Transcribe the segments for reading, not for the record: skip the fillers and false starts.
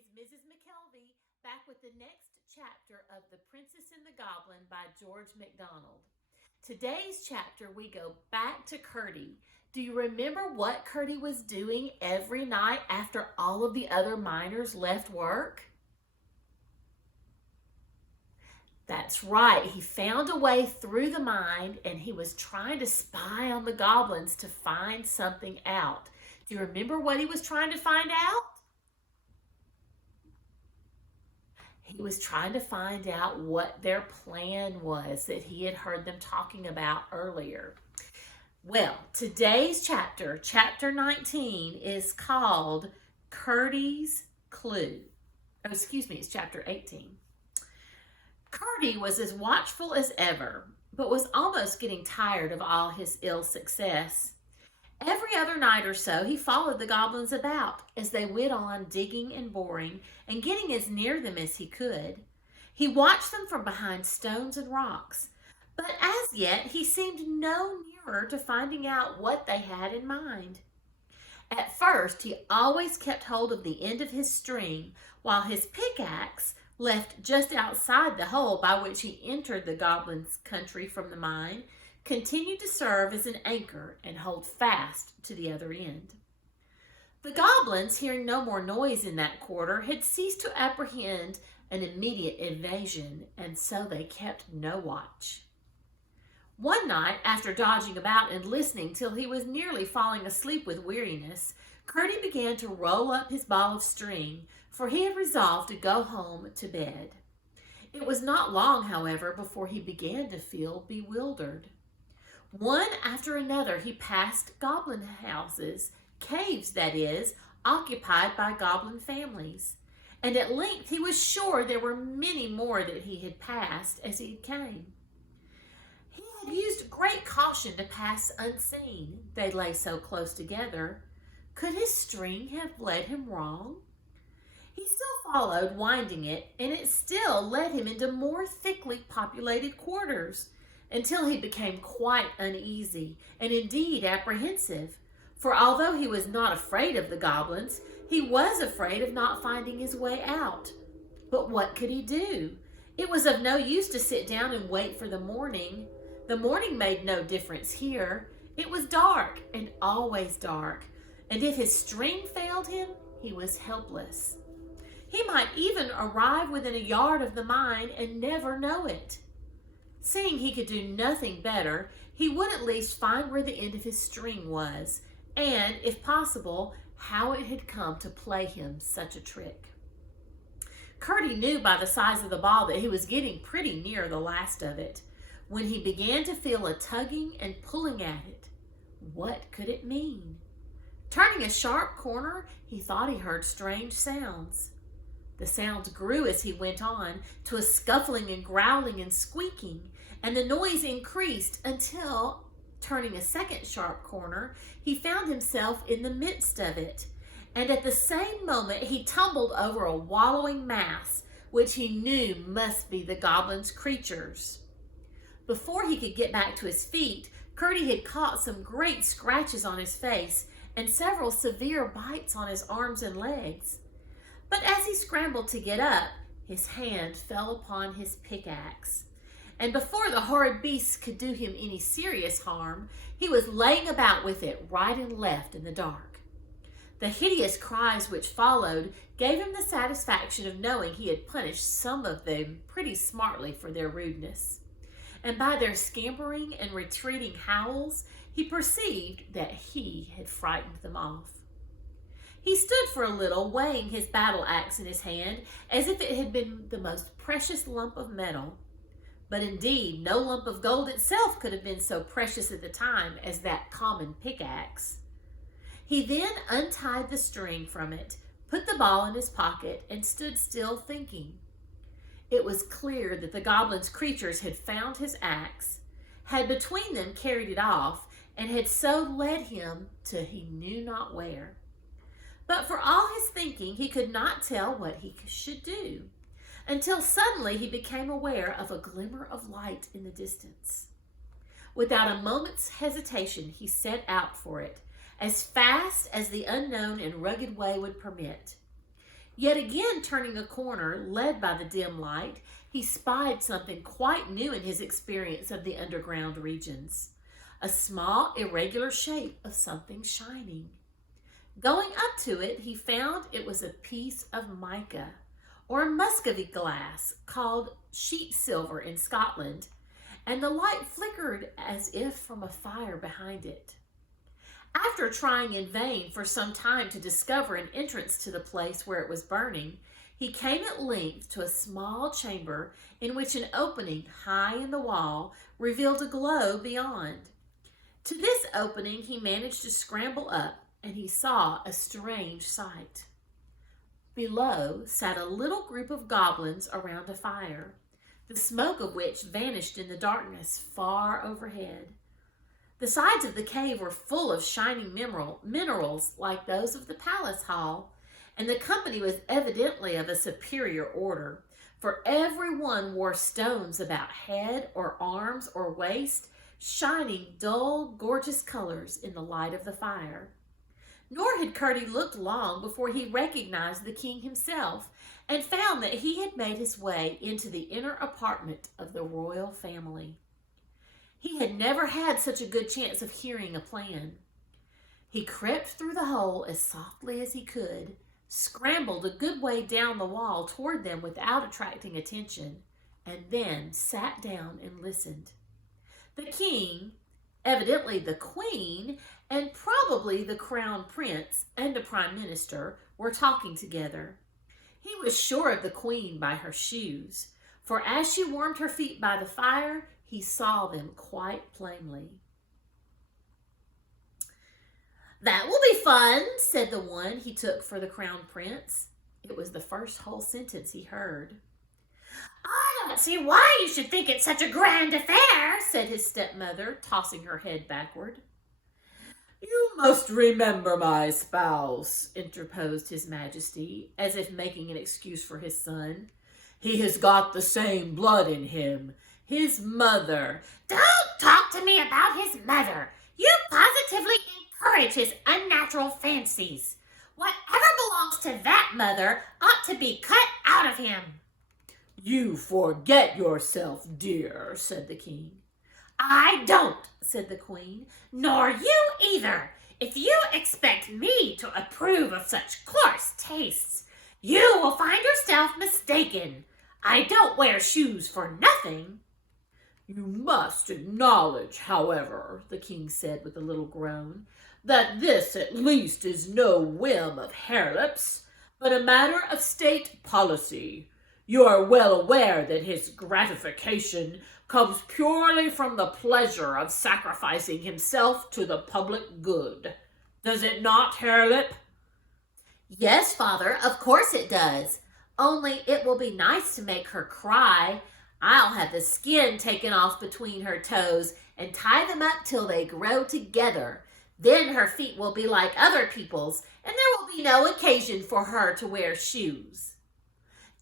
it's Mrs. McKelvey back with the next chapter of The Princess and the Goblin by George MacDonald. Today's chapter, we go back to Currie. Do you remember what Currie was doing every night after all of the other miners left work? That's right, he found a way through the mine and he was trying to spy on the goblins to find something out. Do you remember what he was trying to find out? He was trying to find out what their plan was that he had heard them talking about earlier. Well, today's chapter, chapter 19, is called Currie's Clue. Oh, excuse me, it's chapter 18. Currie was as watchful as ever, but was almost getting tired of all his ill success. Every other night or so, he followed the goblins about as they went on digging and boring and getting as near them as he could. He watched them from behind stones and rocks, but as yet he seemed no nearer to finding out what they had in mind. At first, he always kept hold of the end of his string, while his pickaxe, left just outside the hole by which he entered the goblin's country from the mine, continued to serve as an anchor and hold fast to the other end. The goblins, hearing no more noise in that quarter, had ceased to apprehend an immediate invasion, and so they kept no watch. One night, after dodging about and listening till he was nearly falling asleep with weariness, Currie began to roll up his ball of string, for he had resolved to go home to bed. It was not long, however, before he began to feel bewildered. One after another he passed goblin houses, caves that is, occupied by goblin families, and at length he was sure there were many more that he had passed as he came. He had used great caution to pass unseen, they lay so close together. Could his string have led him wrong? He still followed, winding it, and it still led him into more thickly populated quarters, until he became quite uneasy, and indeed apprehensive, for although he was not afraid of the goblins, he was afraid of not finding his way out. But what could he do? It was of no use to sit down and wait for the morning. The morning made no difference here. It was dark, and always dark, and if his string failed him, he was helpless. He might even arrive within a yard of the mine and never know it. Seeing he could do nothing better, he would at least find where the end of his string was, and, if possible, how it had come to play him such a trick. Currie knew by the size of the ball that he was getting pretty near the last of it, when he began to feel a tugging and pulling at it. What could it mean? Turning a sharp corner, he thought he heard strange sounds. The sounds grew as he went on, to a scuffling and growling and squeaking, and the noise increased until, turning a second sharp corner, he found himself in the midst of it, and at the same moment he tumbled over a wallowing mass, which he knew must be the goblin's creatures. Before he could get back to his feet, Currie had caught some great scratches on his face and several severe bites on his arms and legs. But as he scrambled to get up, his hand fell upon his pickaxe, and before the horrid beasts could do him any serious harm, he was laying about with it right and left in the dark. The hideous cries which followed gave him the satisfaction of knowing he had punished some of them pretty smartly for their rudeness, and by their scampering and retreating howls, he perceived that he had frightened them off. He stood for a little, weighing his battle axe in his hand as if it had been the most precious lump of metal. But indeed, no lump of gold itself could have been so precious at the time as that common pickaxe. He then untied the string from it, put the ball in his pocket, and stood still thinking. It was clear that the goblin's creatures had found his axe, had between them carried it off, and had so led him to he knew not where. But for all his thinking, he could not tell what he should do, until suddenly he became aware of a glimmer of light in the distance. Without a moment's hesitation, he set out for it, as fast as the unknown and rugged way would permit. Yet again, turning a corner, led by the dim light, he spied something quite new in his experience of the underground regions. A small, irregular shape of something shining. Going up to it, he found it was a piece of mica, or Muscovy glass, called sheet silver in Scotland, and the light flickered as if from a fire behind it. After trying in vain for some time to discover an entrance to the place where it was burning, he came at length to a small chamber in which an opening high in the wall revealed a glow beyond. To this opening he managed to scramble up, and he saw a strange sight. Below sat a little group of goblins around a fire, the smoke of which vanished in the darkness far overhead. The sides of the cave were full of shining minerals like those of the palace hall, and the company was evidently of a superior order, for every one wore stones about head or arms or waist, shining dull, gorgeous colors in the light of the fire. Nor had Currie looked long before he recognized the king himself and found that he had made his way into the inner apartment of the royal family. He had never had such a good chance of hearing a plan. He crept through the hole as softly as he could, scrambled a good way down the wall toward them without attracting attention, and then sat down and listened. The king, evidently the queen, and probably the crown prince and the prime minister were talking together. He was sure of the queen by her shoes, for as she warmed her feet by the fire, he saw them quite plainly. "That will be fun," said the one he took for the crown prince. It was the first whole sentence he heard. "I don't see why you should think it such a grand affair," said his stepmother, tossing her head backward. "You must remember my spouse," interposed his majesty, as if making an excuse for his son. "He has got the same blood in him. His mother—" "Don't talk to me about his mother. You positively encourage his unnatural fancies. Whatever belongs to that mother ought to be cut out of him." "You forget yourself, dear," said the king. "I don't," said the queen, "nor you either. If you expect me to approve of such coarse tastes, you will find yourself mistaken. I don't wear shoes for nothing." "You must acknowledge, however," the king said with a little groan, "that this at least is no whim of Harelip's, but a matter of state policy. You are well aware that his gratification comes purely from the pleasure of sacrificing himself to the public good. Does it not, Harelip?" "Yes, father, of course it does. Only it will be nice to make her cry. I'll have the skin taken off between her toes and tie them up till they grow together. Then her feet will be like other people's, and there will be no occasion for her to wear shoes."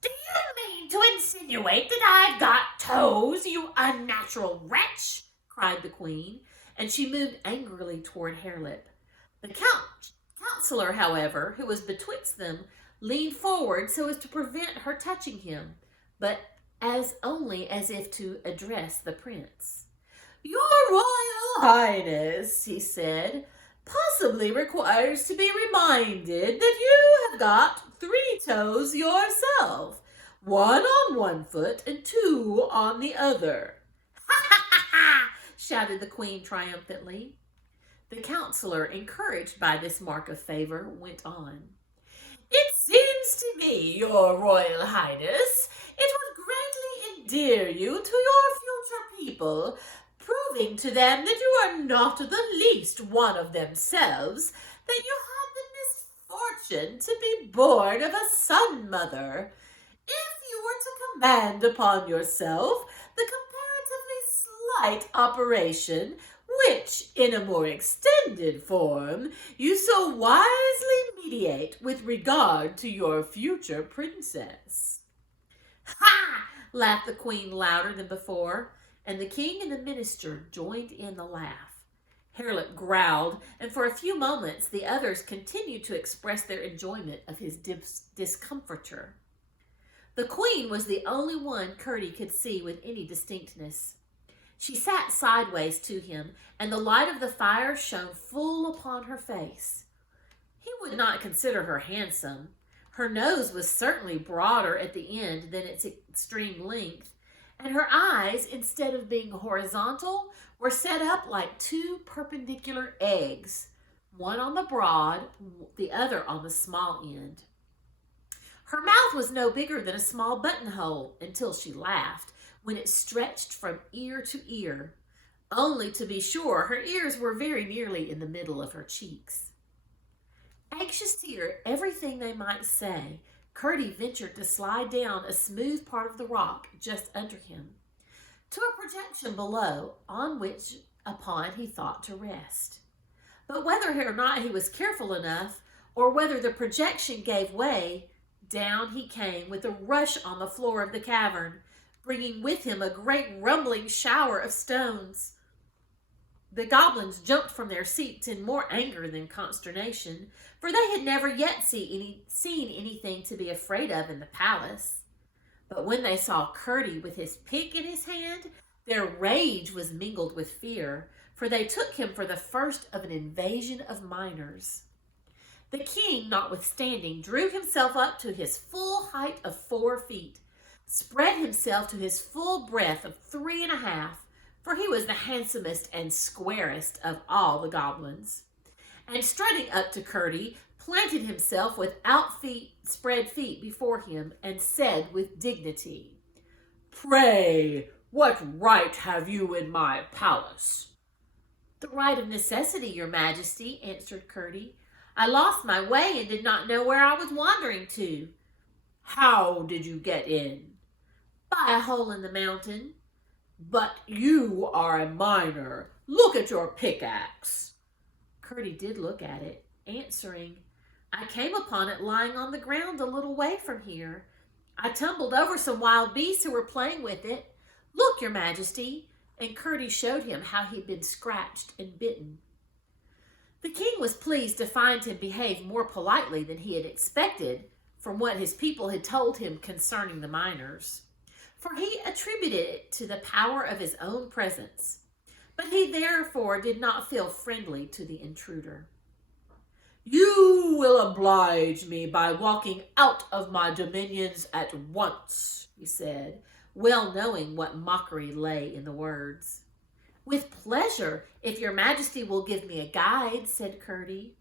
"Do you mean to insinuate that I've got toes, you unnatural wretch?" cried the queen, and she moved angrily toward Harelip. The counselor, however, who was betwixt them, leaned forward so as to prevent her touching him, but only as if to address the prince. "Your Royal Highness," he said, "possibly requires to be reminded that you have got 3 toes yourself, 1 on one foot and 2 on the other." "Ha ha ha ha!" shouted the queen triumphantly. The counselor, encouraged by this mark of favor, went on. "It seems to me, your Royal Highness, it would greatly endear you to your future people, proving to them that you are not the least one of themselves, that you had the misfortune to be born of a son mother. If you were to command upon yourself the comparatively slight operation which, in a more extended form, you so wisely mediate with regard to your future princess." "Ha!" laughed the queen louder than before, and the king and the minister joined in the laugh. Harelip growled, and for a few moments the others continued to express their enjoyment of his discomfiture. The queen was the only one Currie could see with any distinctness. She sat sideways to him, and the light of the fire shone full upon her face. He would not consider her handsome. Her nose was certainly broader at the end than its extreme length, and her eyes, instead of being horizontal, were set up like two perpendicular eggs, one on the broad, the other on the small end. Her mouth was no bigger than a small buttonhole until she laughed, when it stretched from ear to ear. Only, to be sure, her ears were very nearly in the middle of her cheeks. Anxious to hear everything they might say, Currie ventured to slide down a smooth part of the rock just under him, to a projection below, upon he thought to rest. But whether or not he was careful enough, or whether the projection gave way, down he came with a rush on the floor of the cavern, bringing with him a great rumbling shower of stones. The goblins jumped from their seats in more anger than consternation, for they had never yet seen anything to be afraid of in the palace. But when they saw Currie with his pick in his hand, their rage was mingled with fear, for they took him for the first of an invasion of miners. The king, notwithstanding, drew himself up to his full height of 4 feet, spread himself to his full breadth of 3.5, for he was the handsomest and squarest of all the goblins, and strutting up to Currie, planted himself with outspread feet before him, and said with dignity, "Pray, what right have you in my palace?" "The right of necessity, your majesty," answered Currie. "I lost my way and did not know where I was wandering to." "How did you get in?" "By a hole in the mountain." "But you are a miner. Look at your pickaxe." Currie did look at it, answering, "I came upon it lying on the ground a little way from here. I tumbled over some wild beasts who were playing with it. Look, your majesty." And Currie showed him how he'd been scratched and bitten. The king was pleased to find him behave more politely than he had expected from what his people had told him concerning the miners, for he attributed it to the power of his own presence, but he therefore did not feel friendly to the intruder. "You will oblige me by walking out of my dominions at once," he said, well knowing what mockery lay in the words. "With pleasure, if your majesty will give me a guide," said Currie.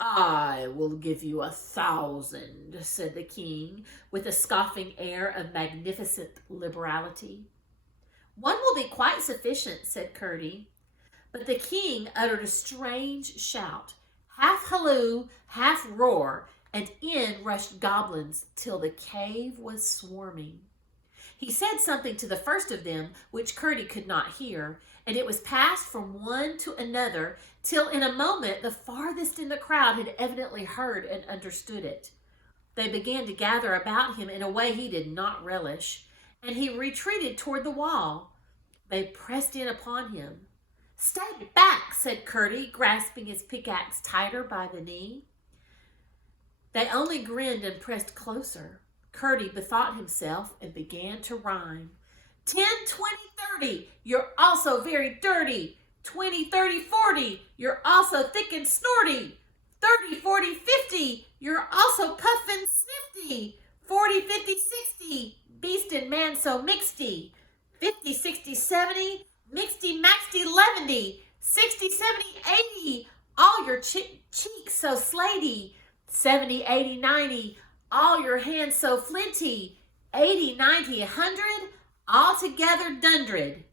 "I will give you 1,000, said the king, with a scoffing air of magnificent liberality. "One will be quite sufficient," said Currie. But the king uttered a strange shout, half halloo, half roar, and in rushed goblins till the cave was swarming. He said something to the first of them, which Currie could not hear, and it was passed from one to another, till in a moment the farthest in the crowd had evidently heard and understood it. They began to gather about him in a way he did not relish, and he retreated toward the wall. They pressed in upon him. "Stay back," said Currie, grasping his pickaxe tighter by the knee. They only grinned and pressed closer. Currie bethought himself and began to rhyme. 10, 20, 30, you're also very dirty. 20, 30, 40, you're also thick and snorty. 30, 40, 50, you're also puffin' snifty. 40, 50, 60, beast and man so mixty. 50, 60, 70, mixty, maxty, 11, 60, 70, 80, all your cheeks so slaty. 70, 80, 90, all your hands so flinty. 80, 90, 100, altogether dundred.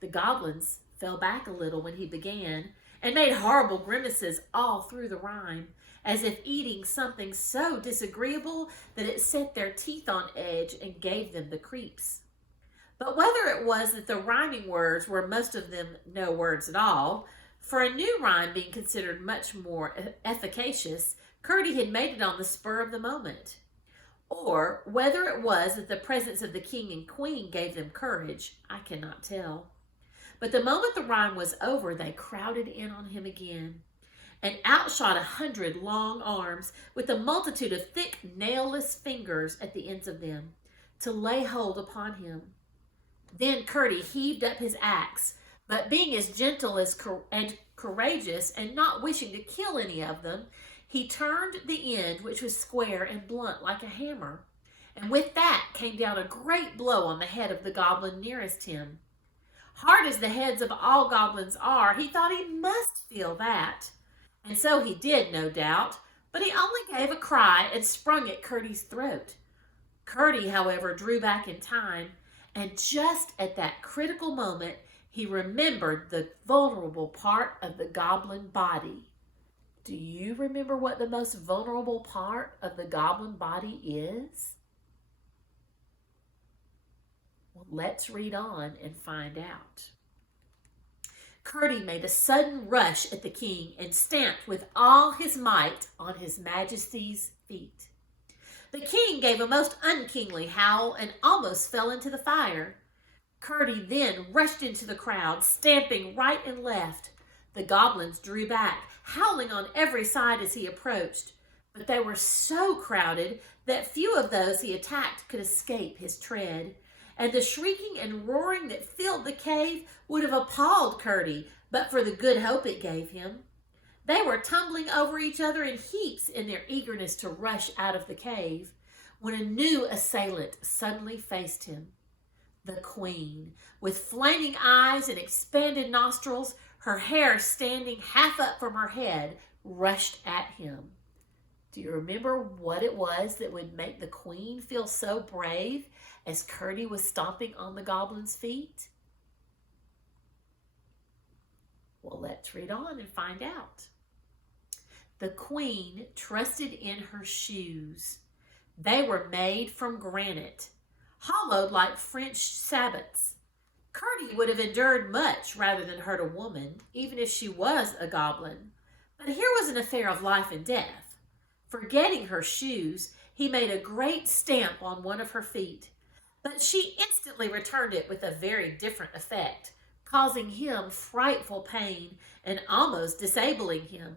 The goblins fell back a little when he began, and made horrible grimaces all through the rhyme, as if eating something so disagreeable that it set their teeth on edge and gave them the creeps. But whether it was that the rhyming words were most of them no words at all, for a new rhyme being considered much more efficacious, Currie had made it on the spur of the moment, or whether it was that the presence of the king and queen gave them courage, I cannot tell. But the moment the rhyme was over, they crowded in on him again, and out shot 100 long arms with a multitude of thick, nailless fingers at the ends of them, to lay hold upon him. Then Currie heaved up his axe, but being as gentle and courageous, and not wishing to kill any of them, he turned the end, which was square and blunt like a hammer, and with that came down a great blow on the head of the goblin nearest him. Hard as the heads of all goblins are, he thought he must feel that. And so he did, no doubt, but he only gave a cry and sprung at Currie's throat. Currie, however, drew back in time, and just at that critical moment, he remembered the vulnerable part of the goblin body. Do you remember what the most vulnerable part of the goblin body is? Well, let's read on and find out. Currie made a sudden rush at the king and stamped with all his might on his majesty's feet. The king gave a most unkingly howl and almost fell into the fire. Currie then rushed into the crowd, stamping right and left. The goblins drew back, howling on every side as he approached, but they were so crowded that few of those he attacked could escape his tread, and the shrieking and roaring that filled the cave would have appalled Currie, but for the good hope it gave him. They were tumbling over each other in heaps in their eagerness to rush out of the cave, when a new assailant suddenly faced him. The queen, with flaming eyes and expanded nostrils, her hair standing half up from her head, rushed at him. Do you remember what it was that would make the queen feel so brave as Currie was stomping on the goblin's feet? Well, let's read on and find out. The queen trusted in her shoes. They were made from granite, hollowed like French sabots. Currie would have endured much rather than hurt a woman, even if she was a goblin. But here was an affair of life and death. Forgetting her shoes, he made a great stamp on one of her feet, but she instantly returned it with a very different effect, causing him frightful pain and almost disabling him.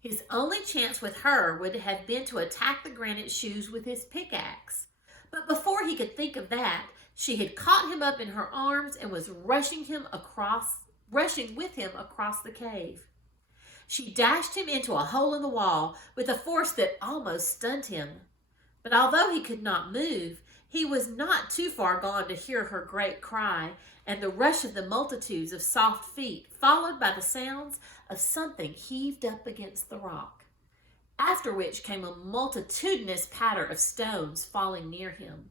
His only chance with her would have been to attack the granite shoes with his pickaxe. But before he could think of that, she had caught him up in her arms and was rushing with him across the cave. She dashed him into a hole in the wall with a force that almost stunned him. But although he could not move, he was not too far gone to hear her great cry and the rush of the multitudes of soft feet, followed by the sounds of something heaved up against the rock, after which came a multitudinous patter of stones falling near him.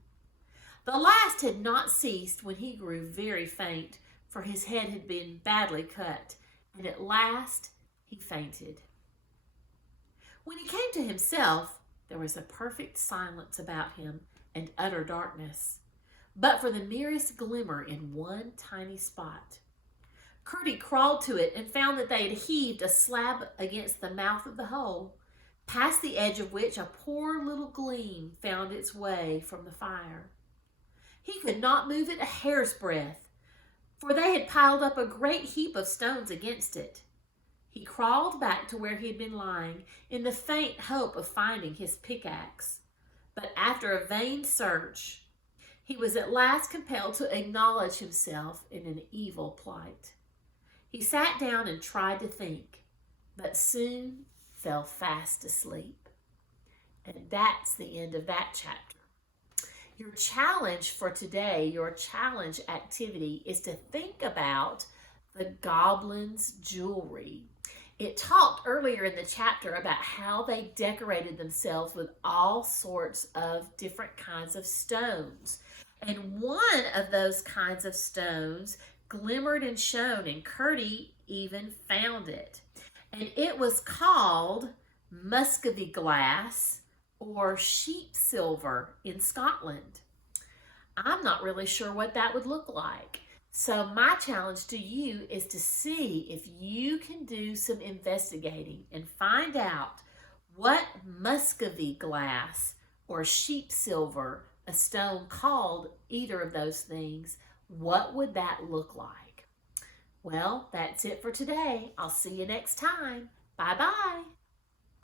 The last had not ceased when he grew very faint, for his head had been badly cut, and at last he fainted. When he came to himself, there was a perfect silence about him and utter darkness, but for the merest glimmer in one tiny spot. Currie crawled to it and found that they had heaved a slab against the mouth of the hole, past the edge of which a poor little gleam found its way from the fire. He could not move it a hair's breadth, for they had piled up a great heap of stones against it. He crawled back to where he had been lying in the faint hope of finding his pickaxe, but after a vain search, he was at last compelled to acknowledge himself in an evil plight. He sat down and tried to think, but soon fell fast asleep. And that's the end of that chapter. Your challenge for today, your challenge activity, is to think about the goblin's jewelry. It talked earlier in the chapter about how they decorated themselves with all sorts of different kinds of stones. And one of those kinds of stones glimmered and shone, and Currie even found it. And it was called Muscovy glass, or sheep silver in Scotland. I'm not really sure what that would look like. So my challenge to you is to see if you can do some investigating and find out what Muscovy glass or sheep silver, a stone called either of those things, what would that look like? Well, that's it for today. I'll see you next time. Bye-bye.